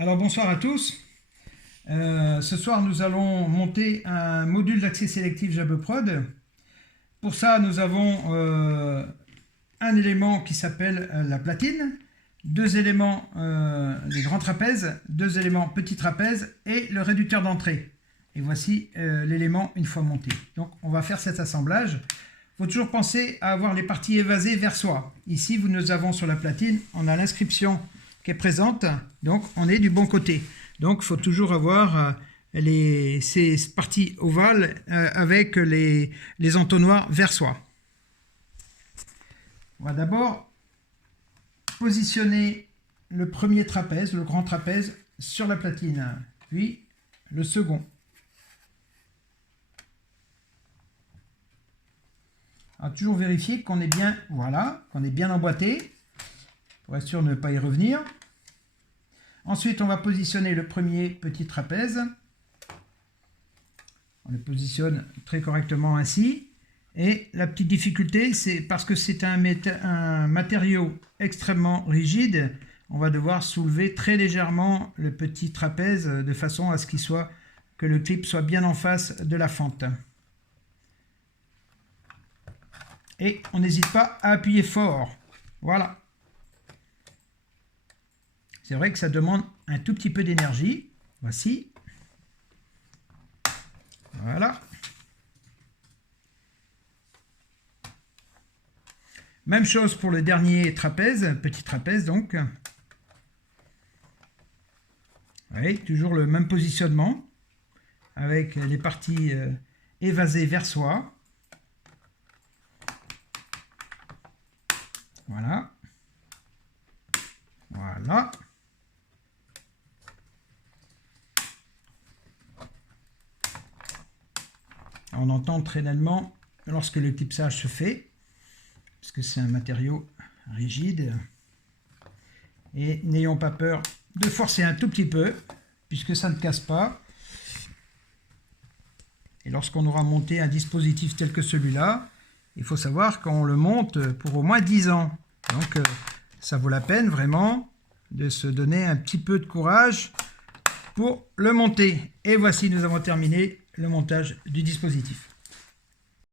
Alors bonsoir à tous. Ce soir nous allons monter un module d'accès sélectif JableProd. Pour ça nous avons un élément qui s'appelle la platine, deux éléments les grands trapèzes, deux éléments petits trapèzes et le réducteur d'entrée. Et voici l'élément une fois monté. Donc on va faire cet assemblage. Il faut toujours penser à avoir les parties évasées vers soi. Ici nous avons sur la platine, on a l'inscription qui est présente, donc on est du bon côté. Donc il faut toujours avoir ces parties ovales avec les entonnoirs vers soi. On va d'abord positionner le premier trapèze, le grand trapèze, sur la platine, puis le second. On va toujours vérifier qu'on est bien, voilà, qu'on est bien emboîté, pour être sûr de ne pas y revenir. Ensuite, on va positionner le premier petit trapèze. On le positionne très correctement ainsi. Et la petite difficulté, c'est parce que c'est un matériau extrêmement rigide, on va devoir soulever très légèrement le petit trapèze de façon à ce que le clip soit bien en face de la fente. Et on n'hésite pas à appuyer fort. Voilà. C'est vrai que ça demande un tout petit peu d'énergie. Voici. Voilà. Même chose pour le dernier trapèze, petit trapèze donc. Oui, toujours le même positionnement avec les parties évasées vers soi. Voilà. Voilà. On entend très nettement lorsque le clipsage se fait, parce que c'est un matériau rigide. Et n'ayons pas peur de forcer un tout petit peu, puisque ça ne casse pas. Et lorsqu'on aura monté un dispositif tel que celui-là, il faut savoir qu'on le monte pour au moins 10 ans. Donc ça vaut la peine vraiment de se donner un petit peu de courage pour le monter. Et voici, nous avons terminé le montage du dispositif.